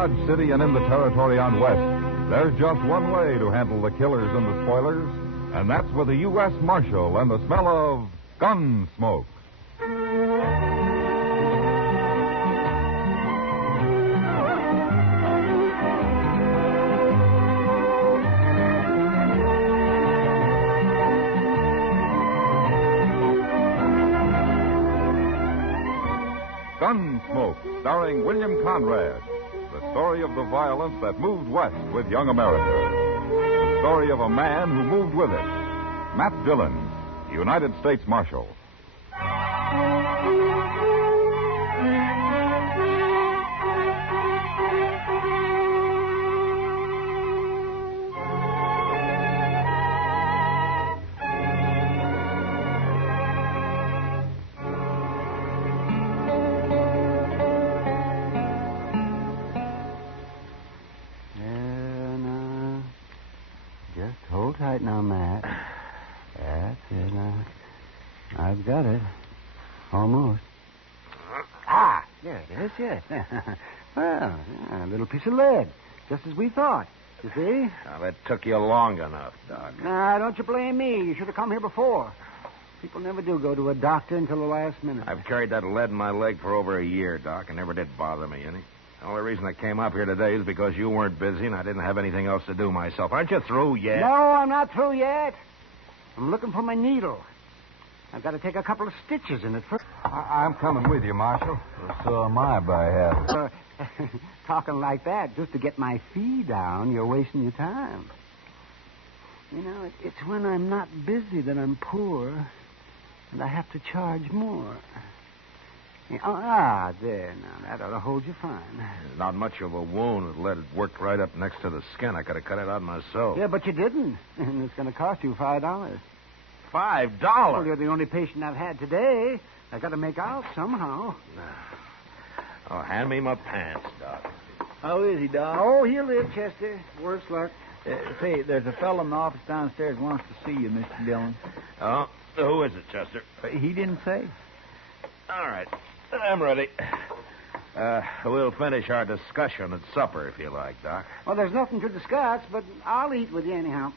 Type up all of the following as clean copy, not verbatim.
Dodge City and in the territory on West, there's just one way to handle the killers and the spoilers, and that's with a U.S. Marshal and the smell of gun smoke. Gunsmoke, starring William Conrad. The story of the violence that moved west with young America. The story of a man who moved with it. Matt Dillon, United States Marshal. Hold tight now, Matt. That's it now. I've got it. Almost. There it is, yes. Well, a little piece of lead. Just as we thought. You see? Now, that took you long enough, Doc. Nah, don't you blame me. You should have come here before. People never do go to a doctor until the last minute. I've carried that lead in my leg for over a year, Doc, and never did bother me any. The only reason I came up here today is because you weren't busy and I didn't have anything else to do myself. Aren't you through yet? No, I'm not through yet. I'm looking for my needle. I've got to take a couple of stitches in it first. I'm coming with you, Marshal. So am I, by heaven. Talking like that, just to get my fee down, you're wasting your time. You know, it's when I'm not busy that I'm poor, and I have to charge more. There, now. That ought to hold you fine. Not much of a wound. The lead worked right up next to the skin. I could have cut it out myself. Yeah, but you didn't. And it's going to cost you $5. $5? Well, you're the only patient I've had today. I got to make out somehow. Oh, hand me my pants, Doc. How is he, Doc? Oh, he'll live, Chester. Worse luck. Say, there's a fellow in the office downstairs who wants to see you, Mr. Dillon. Oh, who is it, Chester? He didn't say. All right. I'm ready. We'll finish our discussion at supper, if you like, Doc. Well, there's nothing to discuss, but I'll eat with you anyhow.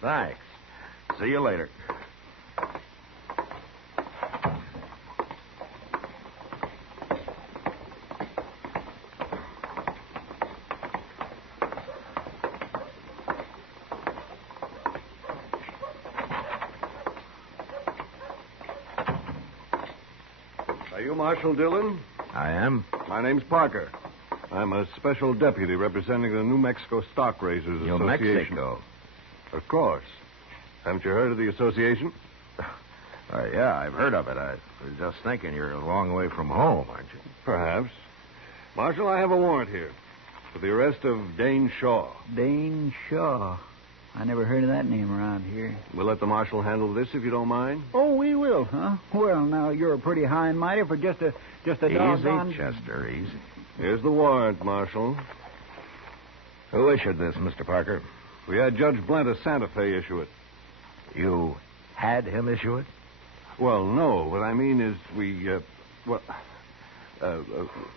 Thanks. See you later. Are you Marshal Dillon? I am. My name's Parker. I'm a special deputy representing the New Mexico Stock Raisers New Association. Mexico? Of course. Haven't you heard of the association? Yeah, I've heard of it. I was just thinking you're a long way from home, aren't you? Perhaps. Marshal, I have a warrant here for the arrest of Dane Shaw. Dane Shaw. I never heard of that name around here. We'll let the marshal handle this if you don't mind. Oh, we will, huh? Well, now, you're pretty high and mighty for just a doggone... Easy, Chester, easy. Here's the warrant, Marshal. Who issued this, Mr. Parker? We had Judge Blent of Santa Fe issue it. You had him issue it? Well, no. What I mean is read it.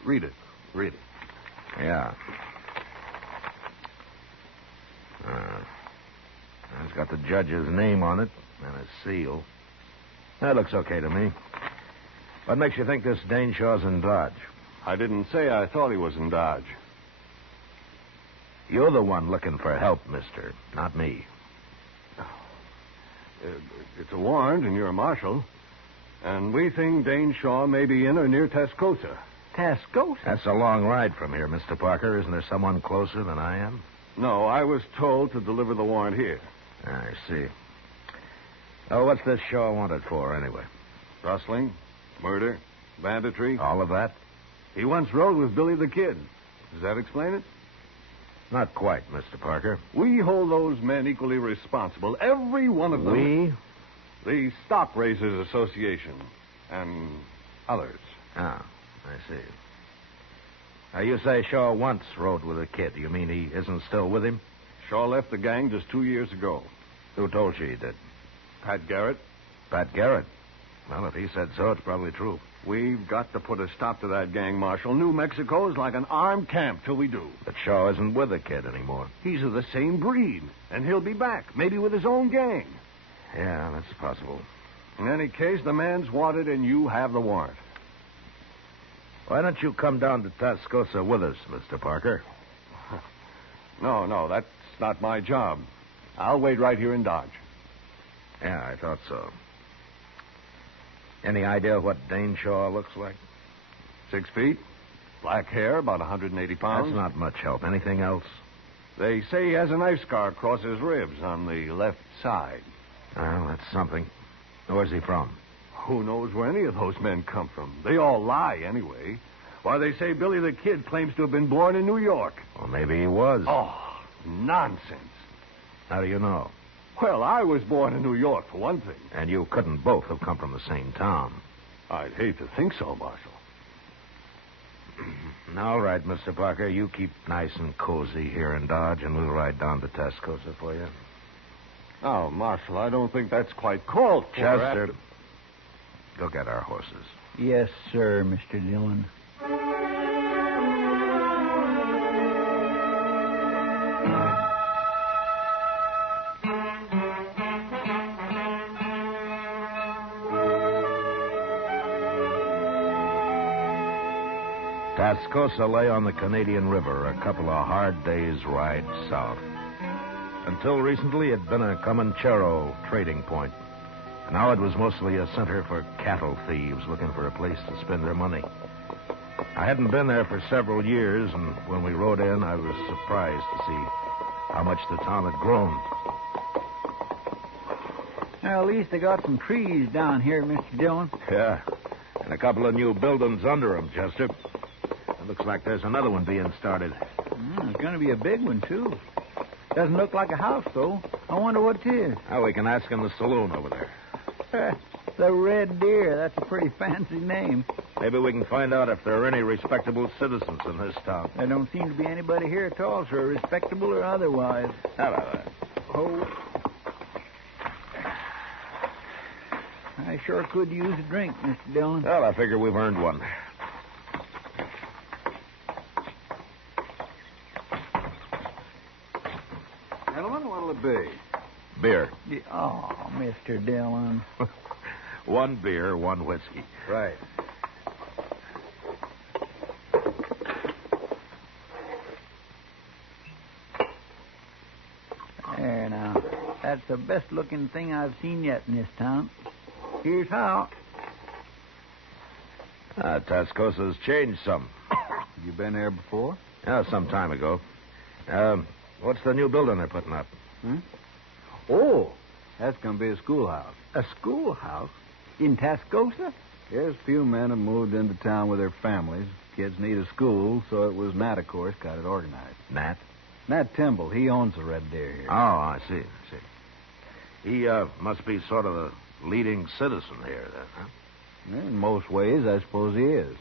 Read it. Yeah. It's got the judge's name on it and a seal. That looks okay to me. What makes you think this Dane Shaw's in Dodge? I didn't say I thought he was in Dodge. You're the one looking for help, mister, not me. It's a warrant, and you're a marshal. And we think Dane Shaw may be in or near Tascosa. Tascosa? That's a long ride from here, Mr. Parker. Isn't there someone closer than I am? No, I was told to deliver the warrant here. I see. Oh, what's this Shaw wanted for, anyway? Rustling, murder, banditry. All of that? He once rode with Billy the Kid. Does that explain it? Not quite, Mr. Parker. We hold those men equally responsible, every one of them. We? The Stock Raisers Association and others. Ah, I see. Now, you say Shaw once rode with a kid. You mean he isn't still with him? Shaw left the gang just 2 years ago. Who told you he did? Pat Garrett. Pat Garrett? Well, if he said so, it's probably true. We've got to put a stop to that gang, Marshal. New Mexico's like an armed camp till we do. But Shaw isn't with the kid anymore. He's of the same breed, and he'll be back, maybe with his own gang. Yeah, that's possible. In any case, the man's wanted, and you have the warrant. Why don't you come down to Tascosa with us, Mr. Parker? No, that's not my job. I'll wait right here in Dodge. Yeah, I thought so. Any idea what Dane Shaw looks like? 6 feet, black hair, about 180 pounds. That's not much help. Anything else? They say he has a knife scar across his ribs on the left side. Well, that's something. Where's he from? Who knows where any of those men come from? They all lie, anyway. Why, they say Billy the Kid claims to have been born in New York. Well, maybe he was. Oh, nonsense. How do you know? Well, I was born in New York, for one thing. And you couldn't both have come from the same town. I'd hate to think so, Marshal. All right, Mr. Parker. You keep nice and cozy here in Dodge, and we'll ride down to Tascosa for you. Oh, Marshal, I don't think that's quite called for. Chester, go get our horses. Yes, sir, Mr. Dillon. Tascosa lay on the Canadian River, a couple of hard days' ride south. Until recently, it had been a Comanchero trading point. And now it was mostly a center for cattle thieves looking for a place to spend their money. I hadn't been there for several years, and when we rode in, I was surprised to see how much the town had grown. Well, at least they got some trees down here, Mr. Dillon. Yeah, and a couple of new buildings under them, Chester. It looks like there's another one being started. It's going to be a big one, too. Doesn't look like a house, though. I wonder what it is. Oh, we can ask in the saloon over there. The Red Deer. That's a pretty fancy name. Maybe we can find out if there are any respectable citizens in this town. There don't seem to be anybody here at all, sir, respectable or otherwise. How about that? Oh. I sure could use a drink, Mr. Dillon. Well, I figure we've earned one. Gentlemen, what'll it be? Beer. Oh, Mr. Dillon. One beer, one whiskey. Right. There now. That's the best-looking thing I've seen yet in this town. Here's how. Tascosa's changed some. You been there before? Yeah, some time ago. What's the new building they're putting up? Oh, that's going to be a schoolhouse. A schoolhouse? In Tascosa? Yes, a few men have moved into town with their families. Kids need a school, so it was Nat, of course, got it organized. Nat? Nat Timble, he owns the Red Deer here. Oh, I see. He must be sort of the leading citizen here, then, huh? In most ways, I suppose he is.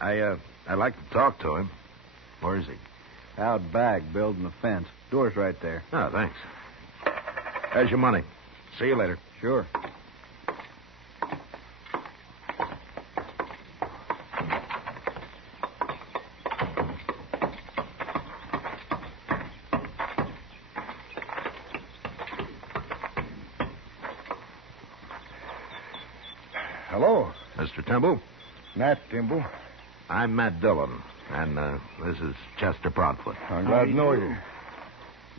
Mm-hmm. I'd like to talk to him. Where is he? Out back, building the fence. Door's right there. Oh, thanks. There's your money. See you later. Sure. Hello, Mr. Timble, Nat Timble. I'm Matt Dillon, and this is Chester Proudfoot. I'm glad to know you.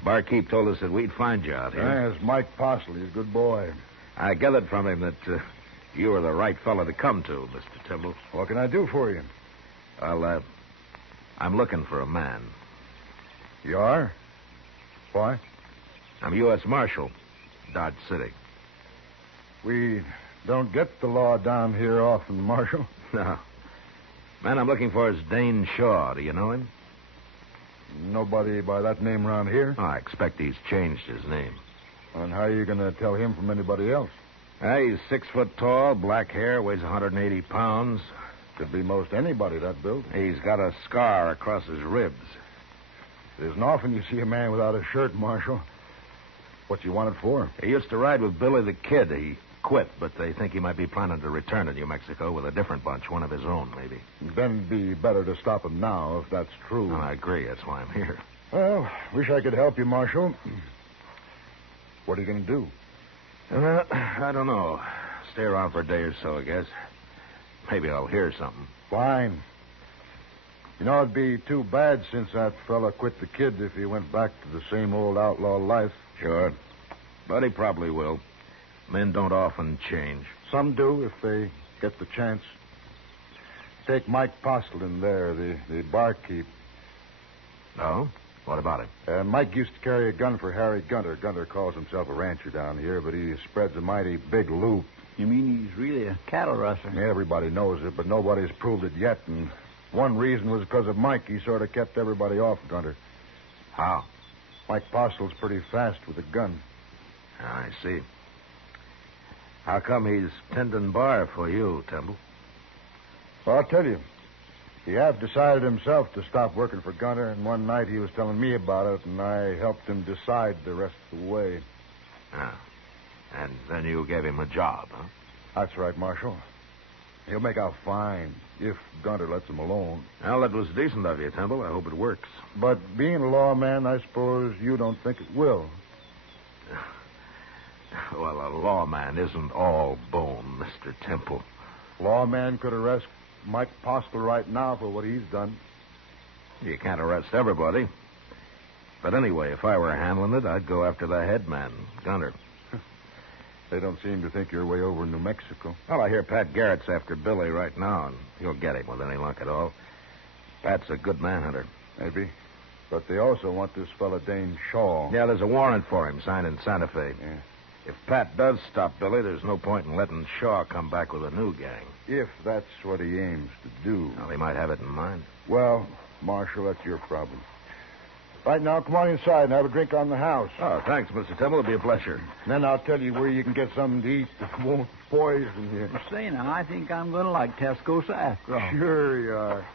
Barkeep told us that we'd find you out here. Yes, Mike Parsley. He's a good boy. I gathered from him that you were the right fellow to come to, Mr. Timble. What can I do for you? Well, I'm looking for a man. You are? Why? I'm U.S. Marshal, Dodge City. We don't get the law down here often, Marshal. No. Man I'm looking for is Dane Shaw. Do you know him? Nobody by that name around here. Oh, I expect he's changed his name. And how are you going to tell him from anybody else? He's 6 foot tall, black hair, weighs 180 pounds. Could be most anybody that built. He's got a scar across his ribs. It isn't often you see a man without a shirt, Marshal. What you want it for? He used to ride with Billy the Kid. He quit, but they think he might be planning to return to New Mexico with a different bunch, one of his own, maybe. Then it'd be better to stop him now, if that's true. Well, I agree. That's why I'm here. Well, wish I could help you, Marshal. What are you going to do? I don't know. Stay around for a day or so, I guess. Maybe I'll hear something. Fine. You know, it'd be too bad since that fella quit the kid if he went back to the same old outlaw life. Sure. But he probably will. Men don't often change. Some do if they get the chance. Take Mike Postlin there, the barkeep. Oh? What about him? Mike used to carry a gun for Harry Gunter. Gunter calls himself a rancher down here, but he spreads a mighty big loop. You mean he's really a cattle rustler? Yeah, everybody knows it, but nobody's proved it yet, and one reason was because of Mike. He sort of kept everybody off Gunter. How? Mike Postle's pretty fast with a gun. I see. How come he's tending bar for you, Temple? Well, I'll tell you. He half decided himself to stop working for Gunter, and one night he was telling me about it, and I helped him decide the rest of the way. Ah. And then you gave him a job, huh? That's right, Marshal. He'll make out fine if Gunter lets him alone. Well, that was decent of you, Temple. I hope it works. But being a lawman, I suppose you don't think it will. Well, a lawman isn't all bone, Mr. Temple. Lawman could arrest Mike Postle right now for what he's done. You can't arrest everybody. But anyway, if I were handling it, I'd go after the head man, Gunter. They don't seem to think you're way over in New Mexico. Well, I hear Pat Garrett's after Billy right now, and he'll get him with any luck at all. Pat's a good manhunter. Maybe. But they also want this fella Dane Shaw. Yeah, there's a warrant for him signed in Santa Fe. Yeah. If Pat does stop Billy, there's no point in letting Shaw come back with a new gang. If that's what he aims to do. Well, he might have it in mind. Well, Marshal, that's your problem. Right now, come on inside and have a drink on the house. Oh, thanks, Mr. Temple. It'll be a pleasure. Then I'll tell you where you can get something to eat that won't poison you. Say now, I think I'm going to like Tascosa after all. Sure you are.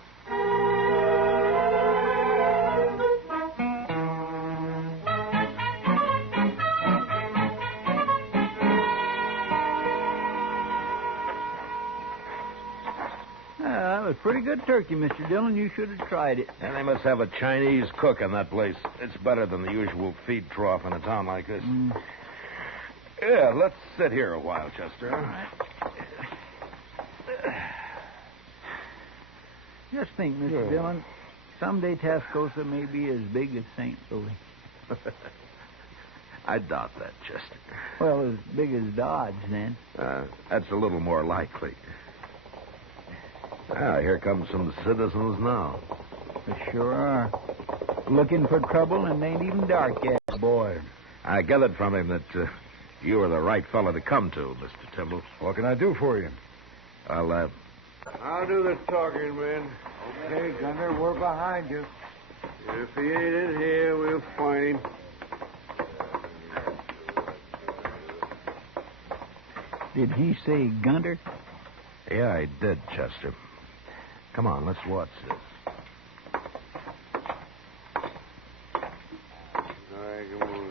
That was pretty good turkey, Mr. Dillon. You should have tried it. And they must have a Chinese cook in that place. It's better than the usual feed trough in a town like this. Yeah, let's sit here a while, Chester. All right. Just think, Mr. Dillon, someday Tascosa may be as big as St. Louis. I doubt that, Chester. Well, as big as Dodge, then. That's a little more likely. Ah, here come some citizens now. They sure are. Looking for trouble, and it ain't even dark yet. Boy. I gathered from him that you were the right fellow to come to, Mr. Timble. What can I do for you? I'll do the talking, man. Okay, Gunter, we're behind you. If he ain't in here, we'll find him. Did he say Gunter? Yeah, I did, Chester. Come on, let's watch this. All right, come on.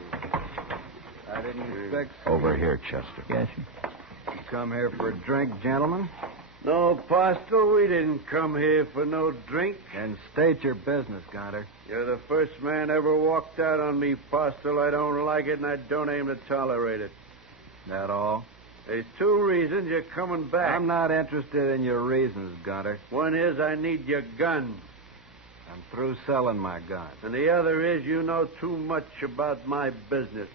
I didn't expect... Over here, Chester. Yes, sir. You come here for a drink, gentlemen? No, Postle, we didn't come here for no drink. Then state your business, Gunter. You're the first man ever walked out on me, Postle. I don't like it, and I don't aim to tolerate it. That all? There's two reasons you're coming back. I'm not interested in your reasons, Gunter. One is I need your gun. I'm through selling my gun. And the other is you know too much about my business.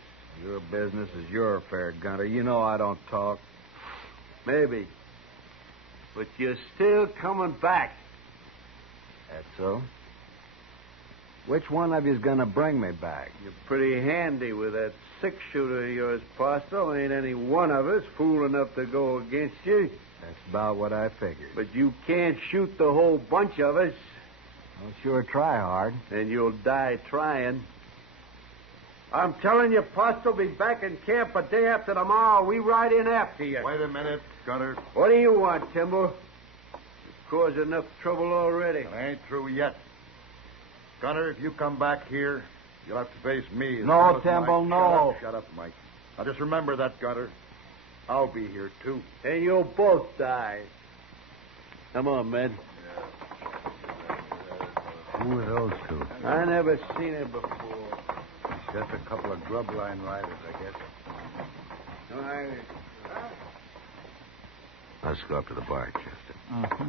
Your business is your affair, Gunter. You know I don't talk. Maybe. But you're still coming back. That's so? Which one of you's gonna bring me back? You're pretty handy with that six-shooter of yours, Postle. Ain't any one of us fool enough to go against you. That's about what I figured. But you can't shoot the whole bunch of us. I'll sure try hard. And you'll die trying. I'm telling you, Postle, be back in camp a day after tomorrow. We ride in after you. Wait a minute, Gunter. What do you want, Timbo? You've caused enough trouble already. I ain't through yet. Gunter, if you come back here, you'll have to face me. No, Temple, no. Shut up, Mike. Now, just remember that, Gunter. I'll be here, too. And you'll both die. Come on, Med. Who are those two? I never seen it before. Just a couple of grub line riders, I guess. Let's go up to the bar, Chester. Uh-huh.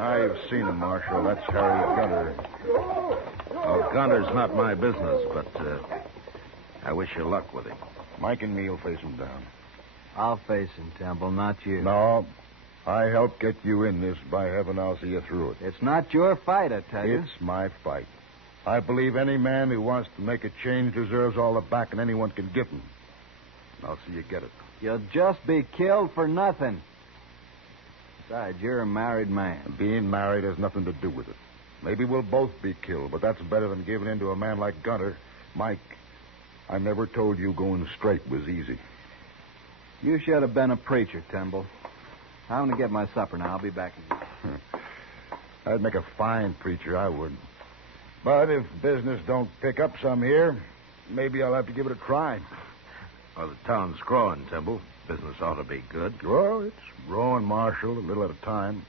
I've seen him, Marshal. That's Harry Gunter. Well, Gunter's not my business, but I wish you luck with him. Mike and me'll face him down. I'll face him, Temple, not you. No, I helped get you in this. By heaven, I'll see you through it. It's not your fight, I tell you. It's my fight. I believe any man who wants to make a change deserves all the backing anyone can give him. I'll see you get it. You'll just be killed for nothing. Besides, you're a married man. Being married has nothing to do with it. Maybe we'll both be killed, but that's better than giving in to a man like Gunter. Mike, I never told you going straight was easy. You should have been a preacher, Temple. I'm going to get my supper now. I'll be back again. I'd make a fine preacher, I would. But if business don't pick up some here, maybe I'll have to give it a try. Well, the town's growing, Temple. Business ought to be good. Well, it's growing, Marshal, a little at a time.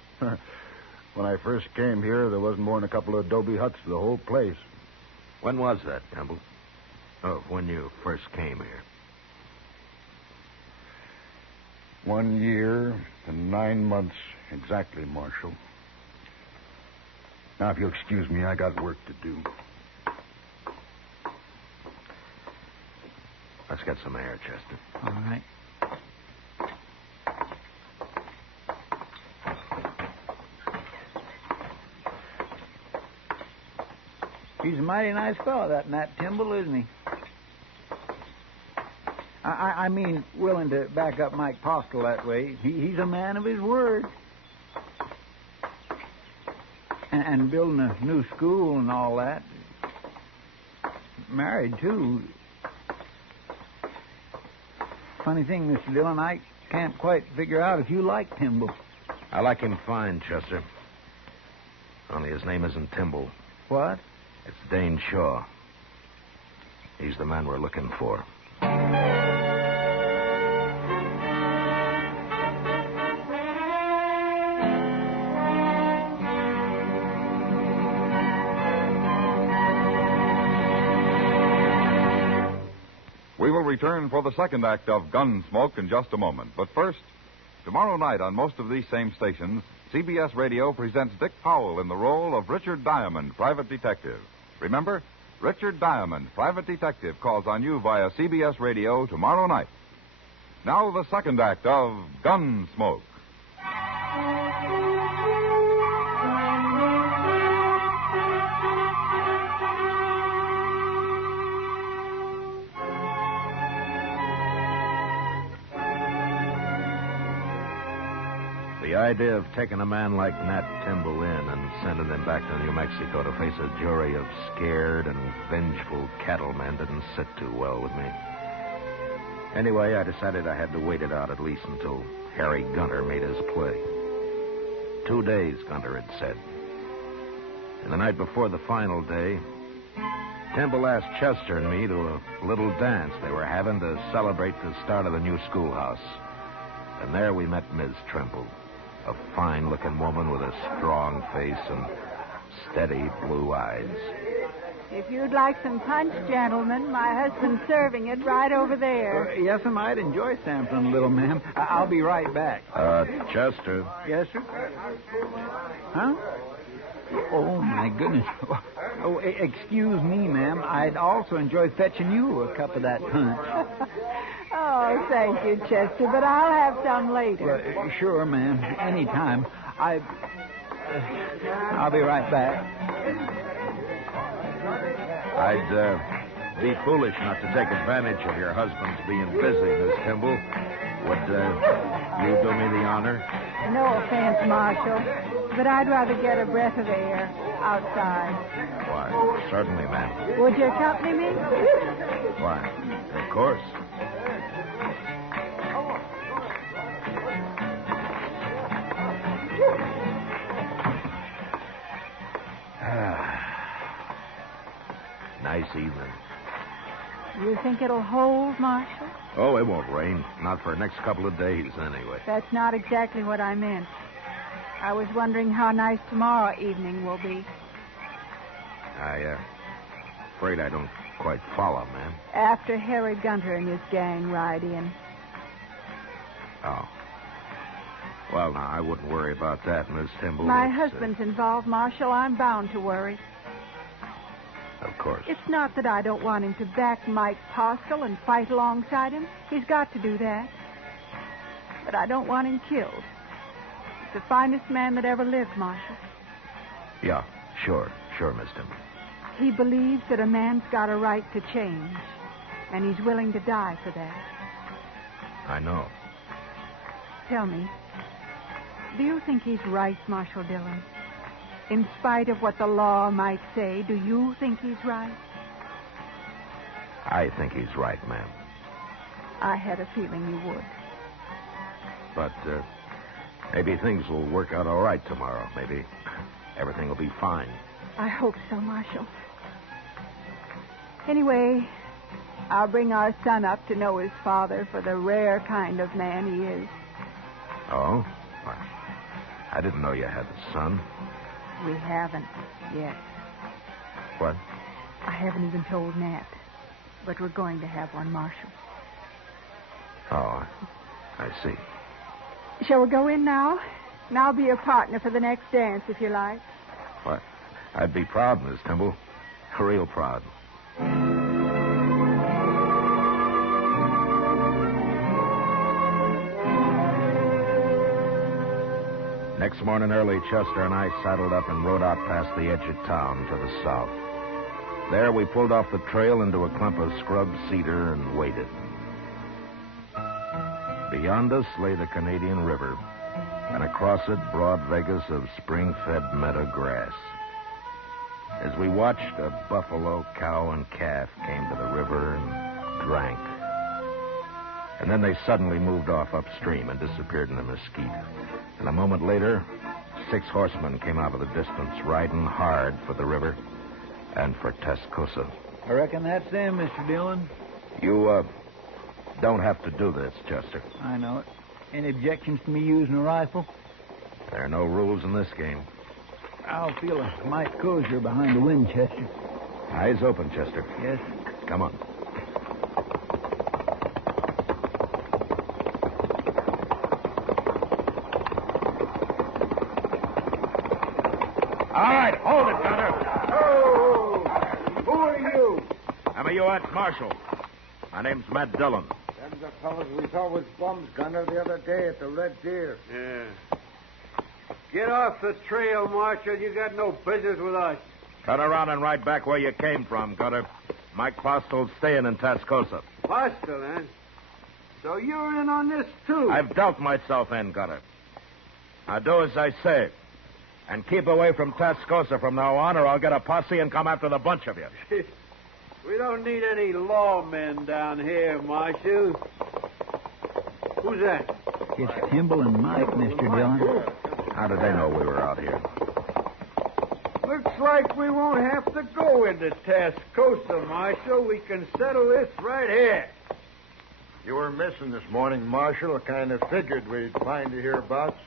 When I first came here, there wasn't more than a couple of adobe huts for the whole place. When was that, Temple? Oh, when you first came here. 1 year and 9 months exactly, Marshal. Now, if you'll excuse me, I got work to do. Let's get some air, Chester. All right. He's a mighty nice fellow, that Nat Timble, isn't he? I mean, willing to back up Mike Postle that way. He's a man of his word. And building a new school and all that. Married, too. Funny thing, Mr. Dillon, I can't quite figure out if you like Timble. I like him fine, Chester. Only his name isn't Timble. What? It's Dane Shaw. He's the man we're looking for. We will return for the second act of Gunsmoke in just a moment. But first, tomorrow night on most of these same stations, CBS Radio presents Dick Powell in the role of Richard Diamond, private detective. Remember, Richard Diamond, private detective, calls on you via CBS Radio tomorrow night. Now the second act of Gunsmoke. The idea of taking a man like Nat Timble in and sending him back to New Mexico to face a jury of scared and vengeful cattlemen didn't sit too well with me. Anyway, I decided I had to wait it out at least until Harry Gunter made his play. 2 days, Gunter had said. And the night before the final day, Timble asked Chester and me to a little dance they were having to celebrate the start of the new schoolhouse. And there we met Ms. Trimble. A fine-looking woman with a strong face and steady blue eyes. If you'd like some punch, gentlemen, my husband's serving it right over there. Yes, I might enjoy sampling a little, ma'am. I'll be right back. Chester. Yes, sir? Huh? Oh, my goodness. Oh, excuse me, ma'am. I'd also enjoy fetching you a cup of that punch. Oh, thank you, Chester, but I'll have some later. Well, sure, ma'am. Anytime. I'll be right back. I'd be foolish not to take advantage of your husband's being busy, Miss Timble. Would you do me the honor? No offense, Marshal, but I'd rather get a breath of air outside. Why, certainly, ma'am. Would you accompany me? Why, of course. Nice evening. You think it'll hold, Marshal? Oh, it won't rain. Not for the next couple of days, anyway. That's not exactly what I meant. I was wondering how nice tomorrow evening will be. Afraid I don't quite follow, ma'am. After Harry Gunter and his gang ride in. Oh. Well, now, I wouldn't worry about that, Miss Timble. My husband's involved, Marshal. I'm bound to worry. Of course. It's not that I don't want him to back Mike Postle and fight alongside him. He's got to do that. But I don't want him killed. He's the finest man that ever lived, Marshal. Yeah, sure, Miss Timble. He believes that a man's got a right to change, and he's willing to die for that. I know. Tell me, do you think he's right, Marshal Dillon? In spite of what the law might say, do you think he's right? I think he's right, ma'am. I had a feeling you would. But maybe things will work out all right tomorrow. Maybe everything will be fine. I hope so, Marshal. Anyway, I'll bring our son up to know his father for the rare kind of man he is. Oh? Well, I didn't know you had a son. We haven't yet. What? I haven't even told Nat. But we're going to have one, Marshal. Oh, I see. Shall we go in now? And I'll be your partner for the next dance, if you like. What? I'd be proud, Miss Timble. Real proud. Next morning early, Chester and I saddled up and rode out past the edge of town to the south. There we pulled off the trail into a clump of scrub cedar and waited. Beyond us lay the Canadian River, and across it broad Vegas of spring-fed meadow grass. As we watched, a buffalo, cow, and calf came to the river and drank. And then they suddenly moved off upstream and disappeared in the mesquite. And a moment later, 6 horsemen came out of the distance, riding hard for the river and for Tascosa. I reckon that's them, Mr. Dillon. You, don't have to do this, Chester. I know it. Any objections to me using a rifle? There are no rules in this game. I'll feel a mite cozier behind the Winchester. Eyes open, Chester. Yes. Come on. All right, hold it, Gunner. Oh! Who are you? I'm a U.S. Marshal. My name's Matt Dillon. Them the fellows we saw with bums, Gunner, the other day at the Red Deer. Yeah. Get off the trail, Marshal. You got no business with us. Turn around and ride back where you came from, Gunner. Mike Postle's staying in Tascosa. Postal, eh? So you're in on this, too. I've dealt myself in, Gunner. Now do as I say. And keep away from Tascosa from now on, or I'll get a posse and come after the bunch of you. We don't need any lawmen down here, Marshal. Who's that? It's Timble and Mike, Mr. Dillon. How did they know we were out here? Looks like we won't have to go into Tascosa, Marshal. We can settle this right here. You were missing this morning, Marshal. I kind of figured we'd find you hereabouts.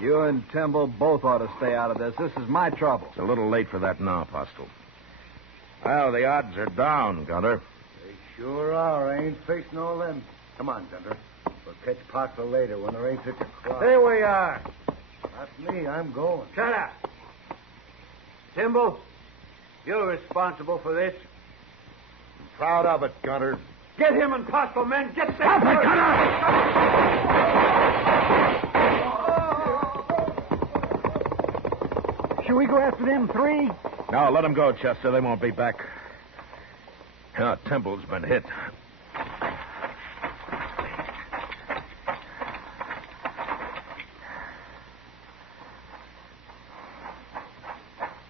You and Timble both ought to stay out of this. This is my trouble. It's a little late for that now, Postle. Well, the odds are down, Gunner. They sure are. I ain't facing no limb. Come on, Gunner. We'll catch Parker later when there ain't such a crowd. Here we are. Not me. I'm going. Shut up. Timble, you're responsible for this. I'm proud of it, Gunner. Get him and Postle, men. Get them. Stop it, Gunner! Should we go after them 3? No, let them go, Chester. They won't be back. Timble's been hit.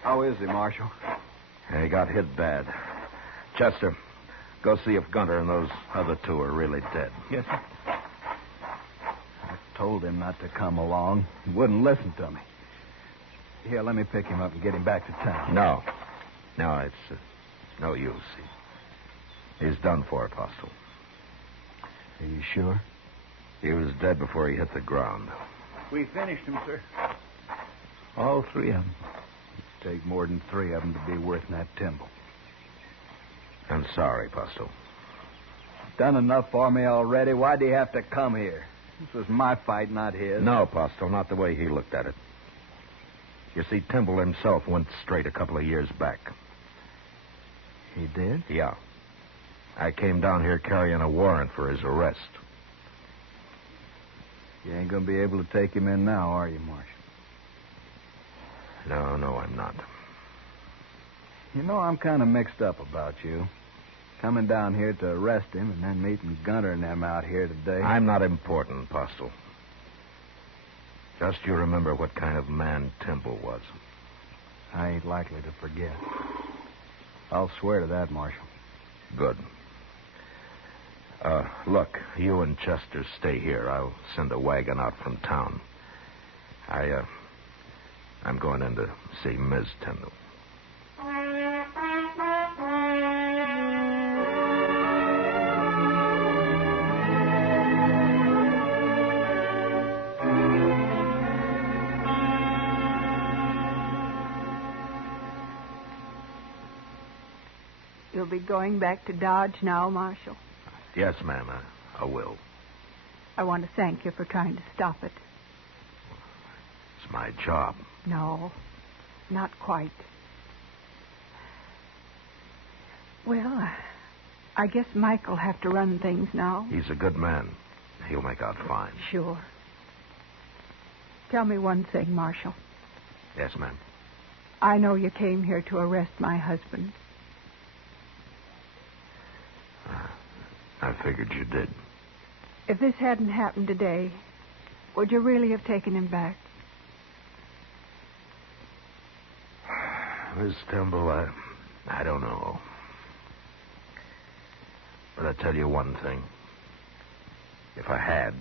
How is he, Marshal? He got hit bad. Chester, go see if Gunter and those other 2 are really dead. Yes, sir. I told him not to come along. He wouldn't listen to me. Here, let me pick him up and get him back to town. No, it's no use. He's done for, Apostle. Are you sure? He was dead before he hit the ground. We finished him, sir. All three of them. It'd take more than three of them to be worth that timber. I'm sorry, Apostle. Done enough for me already. Why'd he have to come here? This was my fight, not his. No, Apostle, not the way he looked at it. You see, Timble himself went straight a couple of years back. He did? Yeah. I came down here carrying a warrant for his arrest. You ain't gonna be able to take him in now, are you, Marshal? No, I'm not. You know, I'm kind of mixed up about you. Coming down here to arrest him and then meeting Gunter and them out here today. I'm not important, Apostle. Just you remember what kind of man Timble was. I ain't likely to forget. I'll swear to that, Marshal. Good. Look, you and Chester stay here. I'll send a wagon out from town. I'm going in to see Ms. Tyndall. You'll be going back to Dodge now, Marshal. Yes, ma'am, I will. I want to thank you for trying to stop it. It's my job. No, not quite. Well, I guess Mike'll have to run things now. He's a good man. He'll make out fine. Sure. Tell me one thing, Marshal. Yes, ma'am. I know you came here to arrest my husband. I figured you did. If this hadn't happened today, would you really have taken him back? Miss Timble, I don't know. But I tell you one thing. If I had,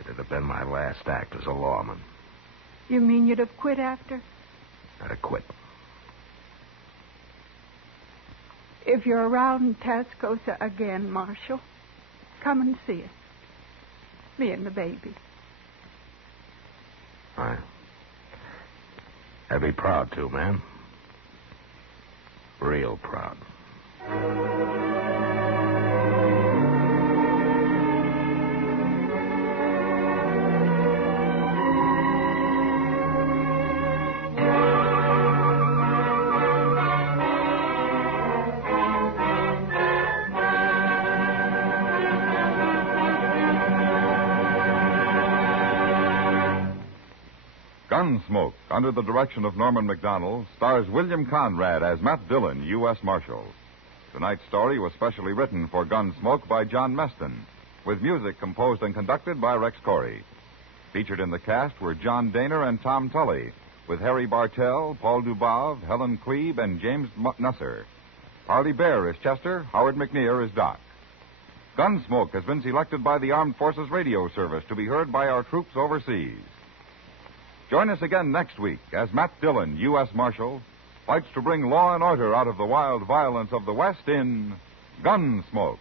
it'd have been my last act as a lawman. You mean you'd have quit after? I'd have quit. If you're around Tascosa again, Marshal, come and see us. Me and the baby. I'd be proud to, ma'am. Real proud. Gunsmoke, under the direction of Norman Macdonnell, stars William Conrad as Matt Dillon, U.S. Marshal. Tonight's story was specially written for Gunsmoke by John Meston, with music composed and conducted by Rex Corey. Featured in the cast were John Daner and Tom Tully, with Harry Bartell, Paul Dubov, Helen Queeb, and James Nusser. Harley Bear is Chester, Howard McNear is Doc. Gunsmoke has been selected by the Armed Forces Radio Service to be heard by our troops overseas. Join us again next week as Matt Dillon, U.S. Marshal, fights to bring law and order out of the wild violence of the West in Gunsmoke.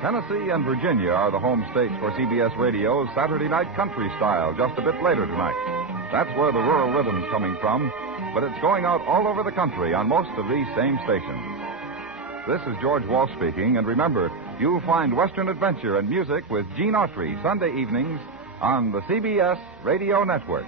Tennessee and Virginia are the home states for CBS Radio's Saturday Night Country Style, just a bit later tonight. That's where the rural rhythm's coming from, but it's going out all over the country on most of these same stations. This is George Walsh speaking, and remember, you'll find Western adventure and music with Gene Autry Sunday evenings on the CBS Radio Network.